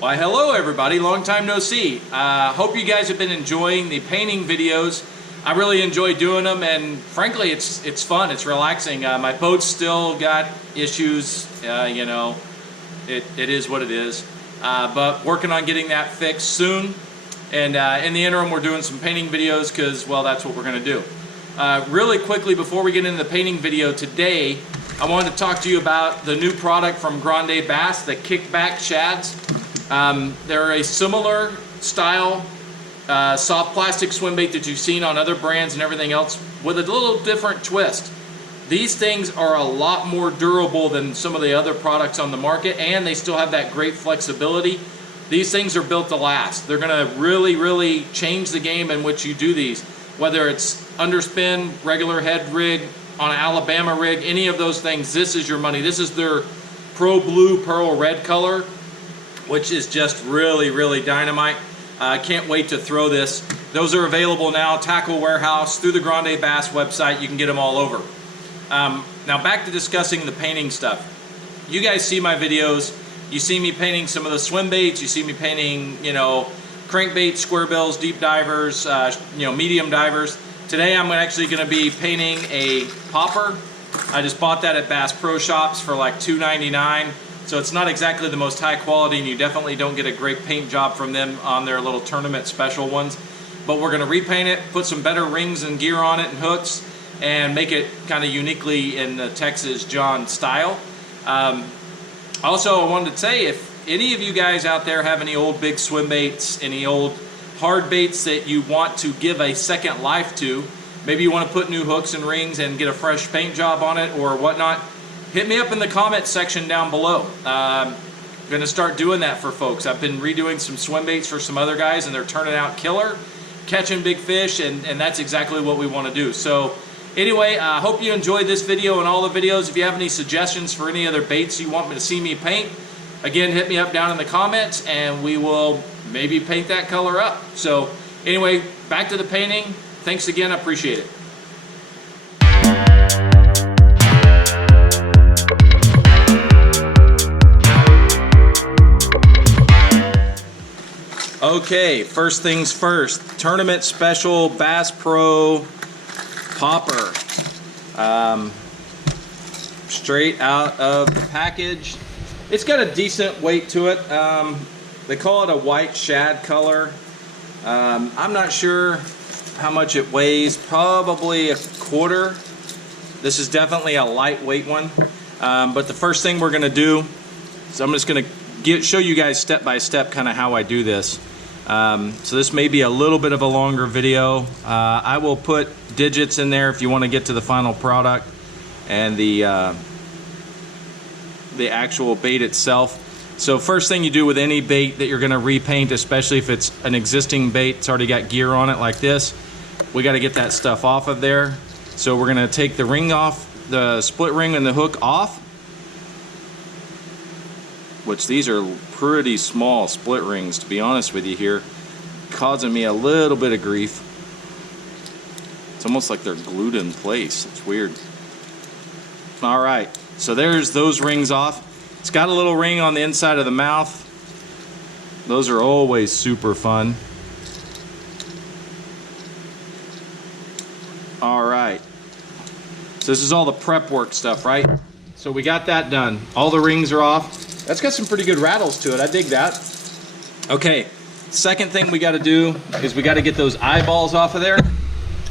Why, hello everybody, long time no see. Hope you guys have been enjoying the painting videos. I really enjoy doing them, and frankly it's fun, it's relaxing. My boat's still got issues, you know, it is what it is. But working on getting that fixed soon. And in the interim we're doing some painting videos because, well, that's what we're going to do. Really quickly before we get into the painting video today, I wanted to talk to you about the new product from Grande Bass, the Kickback Shads. They're a similar style soft plastic swim bait that you've seen on other brands and everything else, with a little different twist. These things are a lot more durable than some of the other products on the market, and they still have that great flexibility. These things are built to last. They're going to really change the game in which you do these. Whether it's underspin, regular head rig, on an Alabama rig, any of those things, this is your money. This is their Pro Blue Pearl Red color, which is just really dynamite. I can't wait to throw this. Those are available now, Tackle Warehouse, through the Grande Bass website. You can get them all over. Now back to discussing the painting stuff. You guys see my videos. You see me painting some of the swim baits. You see me painting, you know, crankbaits, square bills, deep divers, you know, medium divers. Today I'm actually going to be painting a PopR. I just bought that at BassPro shops for like $2.99. So it's not exactly the most high quality, and you definitely don't get a great paint job from them on their little tournament special ones. But we're going to repaint it, put some better rings and gear on it and hooks, and make it kind of uniquely in the Texas John style. Also, I wanted to say, if any of you guys out there have any old big swim baits, any old hard baits that you want to give a second life to, maybe you want to put new hooks and rings and get a fresh paint job on it or whatnot, hit me up in the comments section down below. I'm going to start doing that for folks. I've been redoing some swim baits for some other guys, and they're turning out killer, catching big fish, and that's exactly what we want to do. So anyway, I hope you enjoyed this video and all the videos. If you have any suggestions for any other baits you want me to see me paint, again, hit me up down in the comments, and we will maybe paint that color up. So anyway, back to the painting. Thanks again, I appreciate it. Okay, first things first, tournament special BassPro PopR. Straight out of the package. It's got a decent weight to it. They call it a white shad color. I'm not sure how much it weighs, probably a quarter. This is definitely a lightweight one. But the first thing we're gonna do is I'm just gonna show you guys step by step kind of how I do this. So this may be a little bit of a longer video. I will put digits in there if you want to get to the final product and the actual bait itself. So first thing you do with any bait that you're going to repaint, especially if it's an existing bait, it's already got gear on it like this, we got to get that stuff off of there. So we're going to take the ring off, the split ring and the hook off, which these are pretty small split rings, to be honest with you here, causing me a little bit of grief. It's almost like they're glued in place. It's weird. All right, so there's those rings off. It's got a little ring on the inside of the mouth. Those are always super fun. All right, so this is all the prep work stuff, right? So we got that done. All the rings are off. That's got some pretty good rattles to it. I dig that. Okay, second thing we got to do is we got to get those eyeballs off of there.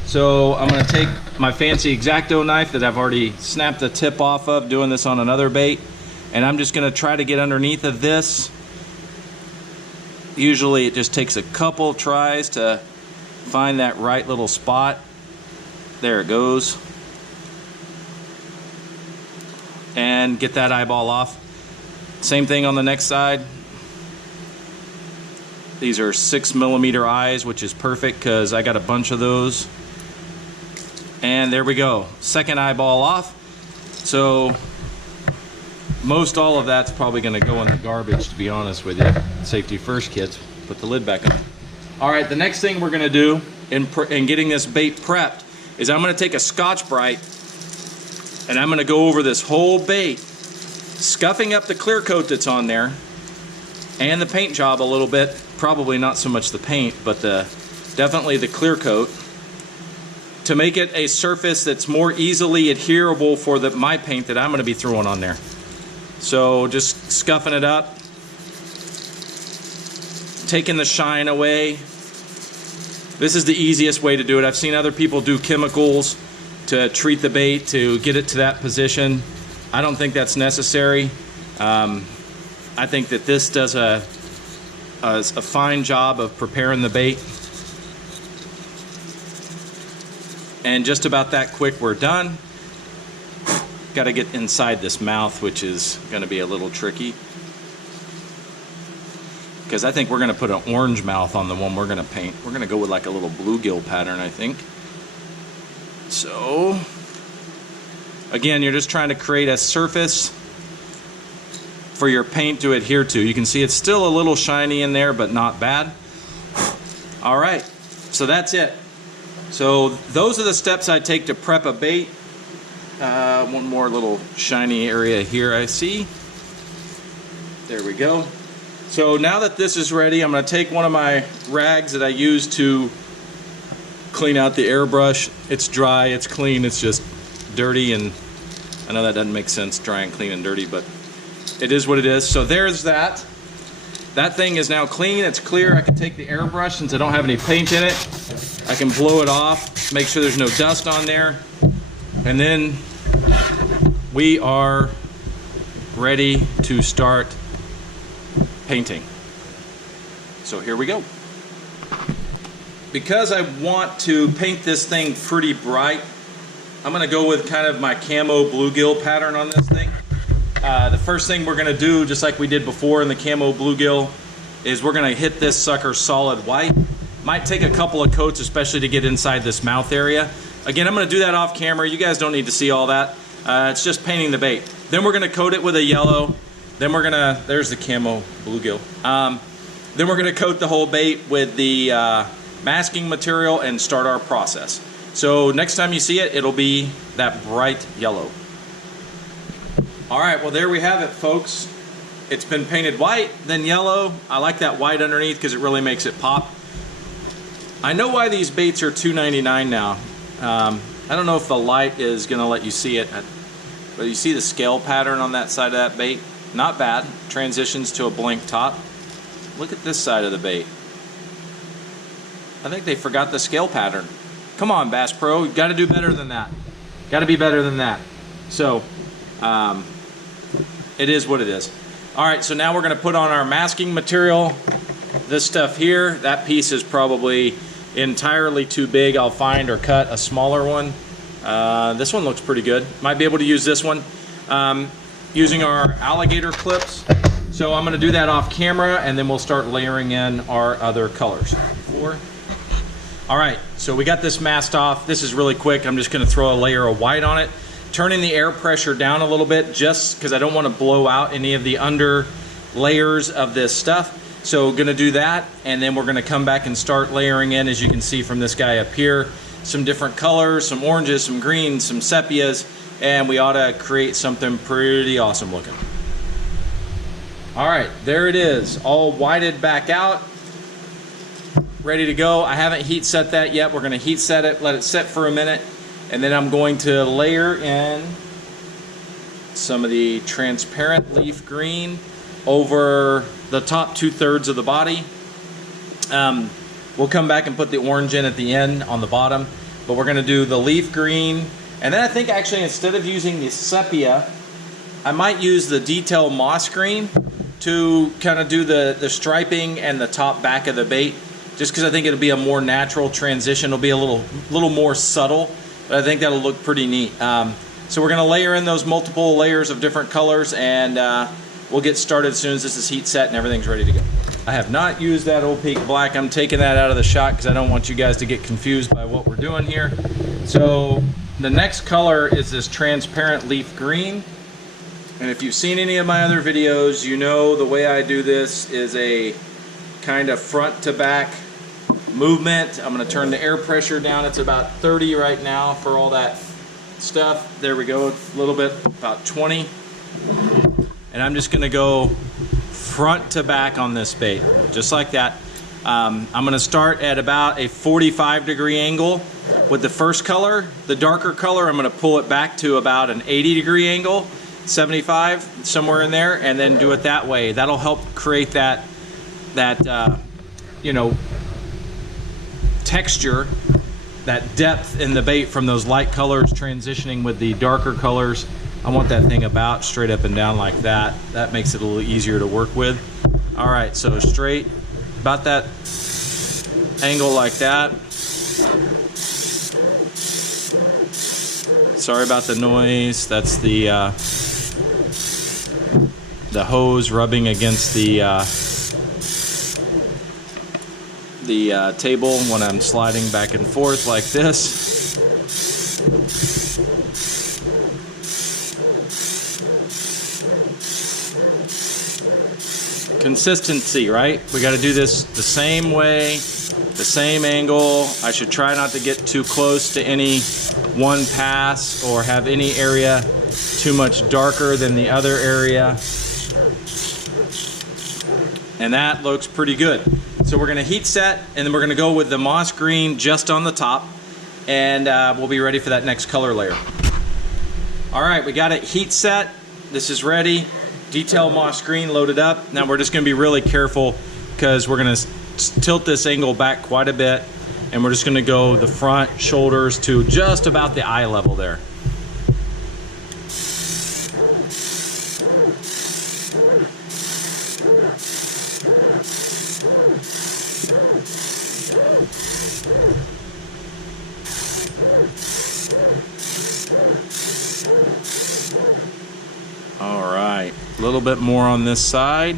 So I'm going to take my fancy X-Acto knife that I've already snapped the tip off of, doing this on another bait, and I'm just going to try to get underneath of this. Usually it just takes a couple tries to find that right little spot. There it goes. And get that eyeball off. Same thing on the next side. These are 6mm eyes, which is perfect because I got a bunch of those. And there we go. Second eyeball off. So most all of that's probably going to go in the garbage, to be honest with you. Safety first, kids. Put the lid back on. All right, the next thing we're going to do in getting this bait prepped is I'm going to take a Scotch-Brite and I'm going to go over this whole bait, scuffing up the clear coat that's on there, and the paint job a little bit. Probably not so much the paint, but definitely the clear coat, to make it a surface that's more easily adherable for my paint that I'm going to be throwing on there. So just scuffing it up, taking the shine away. This is the easiest way to do it. I've seen other people do chemicals to treat the bait to get it to that position. I don't think that's necessary. I think that this does a fine job of preparing the bait. And just about that quick, we're done. Got to get inside this mouth, which is going to be a little tricky, because I think we're going to put an orange mouth on the one we're going to paint. We're going to go with like a little bluegill pattern, I think. So, again, you're just trying to create a surface for your paint to adhere to. You can see it's still a little shiny in there, but not bad. All right, so that's it. So those are the steps I take to prep a bait. One more little shiny area here I see. There we go. So now that this is ready, I'm going to take one of my rags that I use to clean out the airbrush. It's dry, it's clean, it's just dirty, and I know that doesn't make sense, dry and clean and dirty, but it is what it is. So there's that. That thing is now clean, it's clear. I can take the airbrush, since I don't have any paint in it. I can blow it off, make sure there's no dust on there, and then we are ready to start painting. So here we go. Because I want to paint this thing pretty bright, I'm going to go with kind of my camo bluegill pattern on this thing. The first thing we're going to do, just like we did before in the camo bluegill, is we're going to hit this sucker solid white. Might take a couple of coats, especially to get inside this mouth area. Again, I'm going to do that off camera. You guys don't need to see all that. It's just painting the bait. Then we're going to coat it with a yellow. Then we're going to, there's the camo bluegill. Then we're going to coat the whole bait with the masking material and start our process. So next time you see it, it'll be that bright yellow. All right, well there we have it, folks. It's been painted white, then yellow. I like that white underneath because it really makes it pop. I know why these baits are $2.99 now. I don't know if the light is going to let you see it, but you see the scale pattern on that side of that bait? Not bad. Transitions to a blank top. Look at this side of the bait. I think they forgot the scale pattern. Come on, BassPro, you've got to do better than that. Got to be better than that. So, it is what it is. All right, so now we're going to put on our masking material. This stuff here, that piece is probably entirely too big. I'll find or cut a smaller one. This one looks pretty good. Might be able to use this one. Using our alligator clips. So I'm going to do that off camera, and then we'll start layering in our other colors. All right, so we got this masked off. This is really quick. I'm just going to throw a layer of white on it, turning the air pressure down a little bit just because I don't want to blow out any of the under layers of this stuff. So going to do that, and then we're going to come back and start layering in, as you can see from this guy up here, some different colors, some oranges, some greens, some sepias, and we ought to create something pretty awesome looking. All right, there it is, all whited back out, ready to go. I haven't heat set that yet. We're going to heat set it, let it set for a minute, and then I'm going to layer in some of the transparent leaf green over the top 2/3 of the body. We'll come back and put the orange in at the end on the bottom, but we're going to do the leaf green, and then I think actually instead of using the sepia, I might use the detail moss green to kind of do the striping and the top back of the bait, just because I think it'll be a more natural transition. It'll be a little more subtle, but I think that'll look pretty neat. So we're going to layer in those multiple layers of different colors, and we'll get started as soon as this is heat set and everything's ready to go. I have not used that opaque black. I'm taking that out of the shot because I don't want you guys to get confused by what we're doing here. So the next color is this transparent leaf green. And if you've seen any of my other videos, you know the way I do this is a kind of front to back movement. I'm going to turn the air pressure down. It's about 30 right now for all that stuff. There we go, a little bit, about 20. And I'm just going to go front to back on this bait, just like that. I'm gonna start at about a 45-degree angle with the first color. The darker color, I'm gonna pull it back to about an 80-degree angle, 75, somewhere in there, and then do it that way. That'll help create that you know, texture, that depth in the bait from those light colors transitioning with the darker colors. I want that thing about straight up and down like that. That makes it a little easier to work with. All right, so straight, about that angle like that. Sorry about the noise. That's the hose rubbing against the table when I'm sliding back and forth like this. Consistency, right? We got to do this the same way, the same angle. I should try not to get too close to any one pass or have any area too much darker than the other area. And that looks pretty good. So we're gonna heat set, and then we're gonna go with the moss green just on the top, and we'll be ready for that next color layer. All right, we got it heat set. This is ready. Detail moss green loaded up. Now we're just gonna be really careful because we're gonna tilt this angle back quite a bit, and we're just gonna go the front shoulders to just about the eye level there. All right, a little bit more on this side.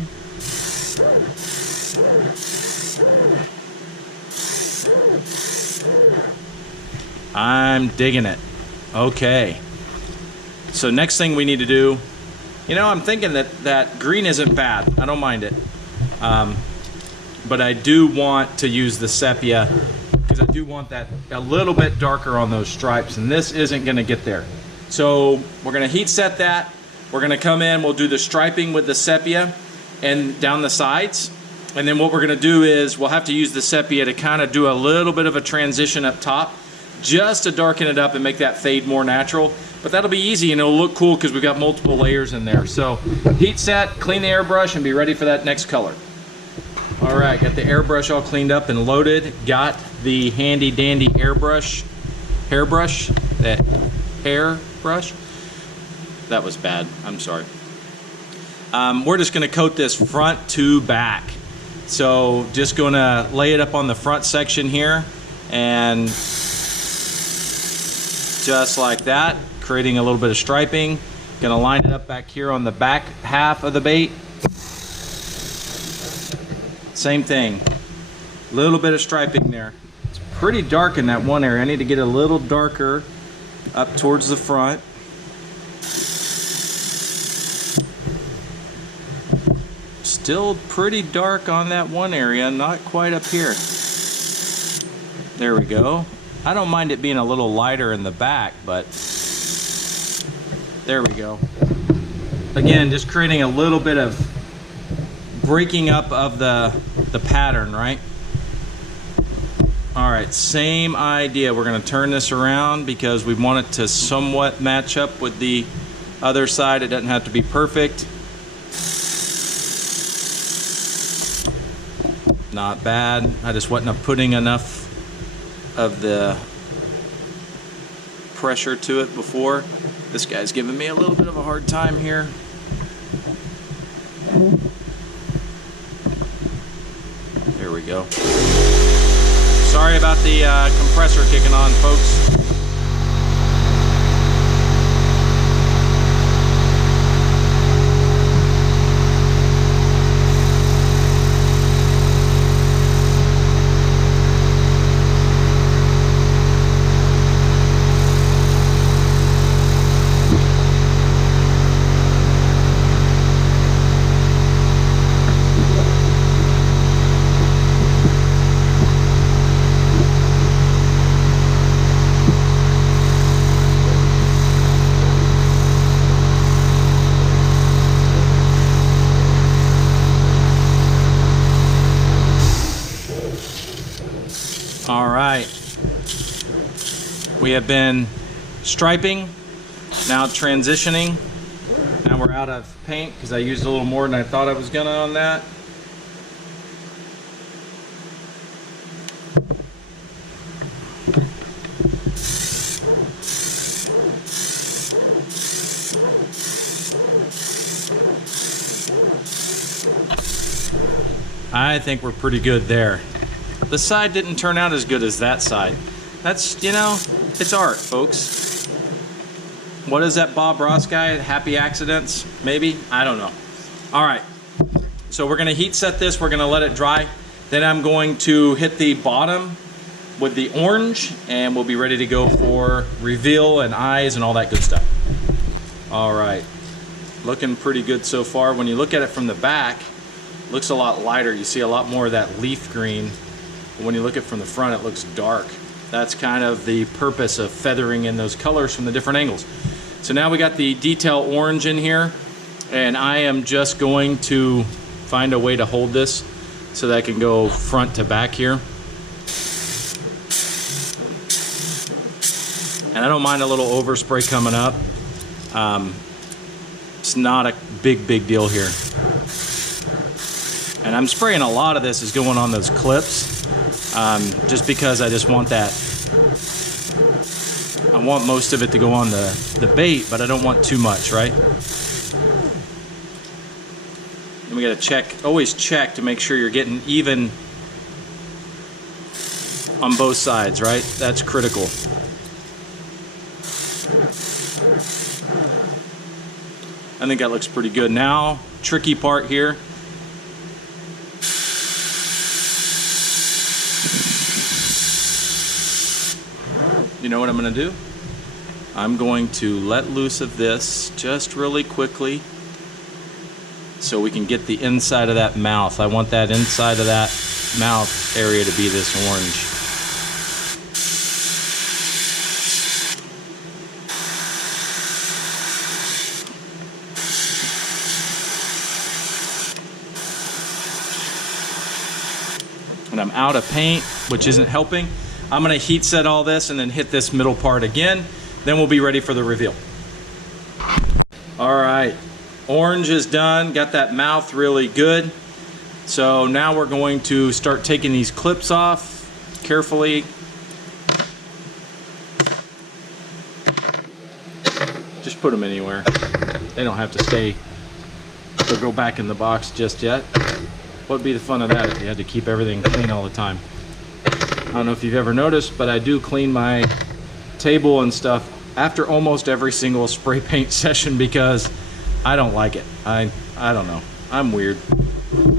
I'm digging it. Okay. So next thing we need to do, you know, I'm thinking that green isn't bad. I don't mind it. But I do want to use the sepia because I do want that a little bit darker on those stripes, and this isn't gonna get there. So we're gonna heat set that. We're gonna come in, we'll do the striping with the sepia and down the sides. And then what we're gonna do is we'll have to use the sepia to kind of do a little bit of a transition up top, just to darken it up and make that fade more natural. But that'll be easy and it'll look cool because we've got multiple layers in there. So heat set, clean the airbrush, and be ready for that next color. All right, got the airbrush all cleaned up and loaded. Got the handy dandy hairbrush. That hairbrush. That was bad, I'm sorry. We're just gonna coat this front to back. So just gonna lay it up on the front section here, and just like that, creating a little bit of striping. Gonna line it up back here on the back half of the bait. Same thing, a little bit of striping there. It's pretty dark in that one area. I need to get a little darker up towards the front. Still pretty dark on that one area, not quite up here. There we go. I don't mind it being a little lighter in the back, but there we go. Again, just creating a little bit of breaking up of the pattern, right? All right, same idea. We're gonna turn this around because we want it to somewhat match up with the other side. It doesn't have to be perfect. Not bad. I just wasn't putting enough of the pressure to it before. This guy's giving me a little bit of a hard time here. There we go. Sorry about the compressor kicking on, folks. All right. We have been striping, now transitioning. Now we're out of paint because I used a little more than I thought I was gonna on that. I think we're pretty good there. The side didn't turn out as good as that side. That's, you know, it's art, folks. What is that Bob Ross guy? Happy accidents, maybe? I don't know. All right, so we're gonna heat set this. We're gonna let it dry. Then I'm going to hit the bottom with the orange and we'll be ready to go for reveal and eyes and all that good stuff. All right, looking pretty good so far. When you look at it from the back, it looks a lot lighter. You see a lot more of that leaf green. But when you look at it from the front, it looks dark. That's kind of the purpose of feathering in those colors from the different angles. So now we got the detail orange in here, and I am just going to find a way to hold this so that I can go front to back here. And I don't mind a little overspray coming up. It's not a big deal here. And I'm spraying a lot of this is going on those clips, just because I just want that. I want most of it to go on the bait, but I don't want too much, right? And we gotta check, always check to make sure you're getting even on both sides, right? That's critical. I think that looks pretty good. Now, tricky part here. You know what I'm gonna do? I'm going to let loose of this just really quickly so we can get the inside of that mouth. I want that inside of that mouth area to be this orange. And I'm out of paint, which isn't helping. I'm gonna heat set all this and then hit this middle part again. Then we'll be ready for the reveal. All right, orange is done. Got that mouth really good. So now we're going to start taking these clips off carefully. Just put them anywhere. They don't have to stay or go back in the box just yet. What would be the fun of that if you had to keep everything clean all the time? I don't know if you've ever noticed, but I do clean my table and stuff after almost every single spray paint session because I don't like it. I don't know. I'm weird.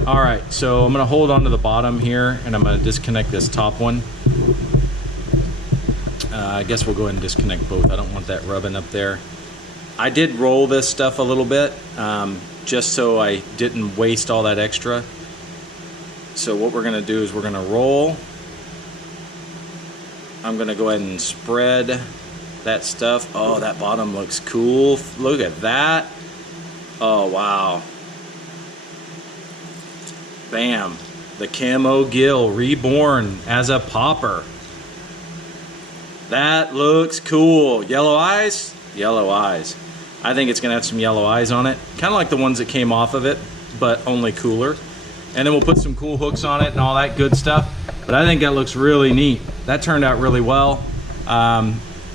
All right, so I'm gonna hold on to the bottom here and I'm gonna disconnect this top one. I guess we'll go ahead and disconnect both. I don't want that rubbing up there. I did roll this stuff a little bit just so I didn't waste all that extra. So what we're gonna do is we're gonna roll. I'm gonna go ahead and spread that stuff. Oh, that bottom looks cool. Look at that. Oh, wow. Bam. The camo gill reborn as a popper. That looks cool. Yellow eyes? Yellow eyes. I think it's gonna have some yellow eyes on it. Kind of like the ones that came off of it, but only cooler. And then we'll put some cool hooks on it and all that good stuff. But I think that looks really neat. That turned out really well. A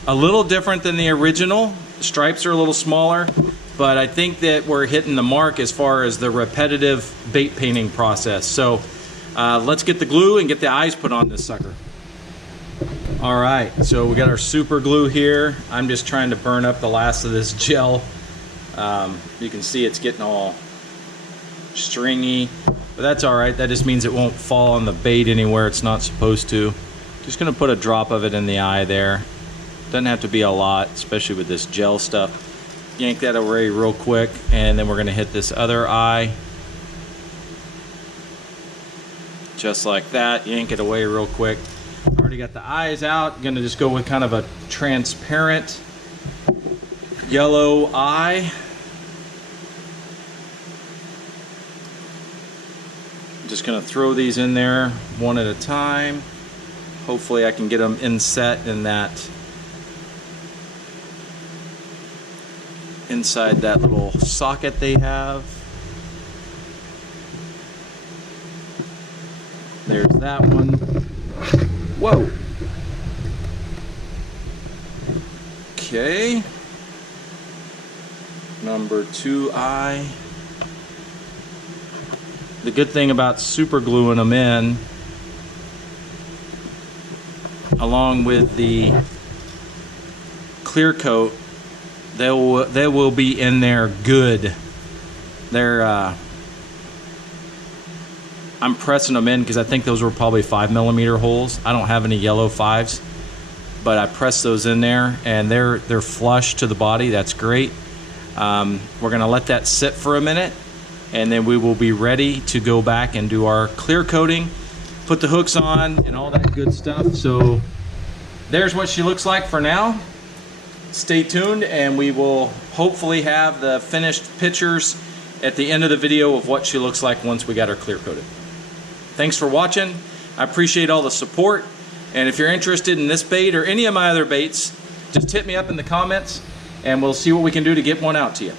little different than the original. The stripes are a little smaller, but I think that we're hitting the mark as far as the repetitive bait painting process. So let's get the glue and get the eyes put on this sucker. All right, so we got our super glue here. I'm just trying to burn up the last of this gel. You can see it's getting all stringy. But that's all right, that just means it won't fall on the bait anywhere it's not supposed to. Just gonna put a drop of it in the eye there. Doesn't have to be a lot, especially with this gel stuff. Yank that away real quick, and then we're gonna hit this other eye. Just like that, yank it away real quick. Already got the eyes out. Gonna just go with kind of a transparent yellow eye. Just gonna throw these in there one at a time. hopefully I can get them inset in that, inside that little socket they have. There's that one. Whoa. Okay. Number 2i. The good thing about super gluing them in, along with the clear coat, they will be in there good. They're I'm pressing them in because I think those were probably 5mm holes. I don't have any yellow 5s, but I pressed those in there, and they're flush to the body. That's great. We're gonna let that sit for a minute, and then we will be ready to go back and do our clear coating, put the hooks on, and all that good stuff. So there's what she looks like for now. Stay tuned, and we will hopefully have the finished pictures at the end of the video of what she looks like once we got her clear coated. Thanks for watching. I appreciate all the support, and if you're interested in this bait or any of my other baits, just hit me up in the comments and we'll see what we can do to get one out to you.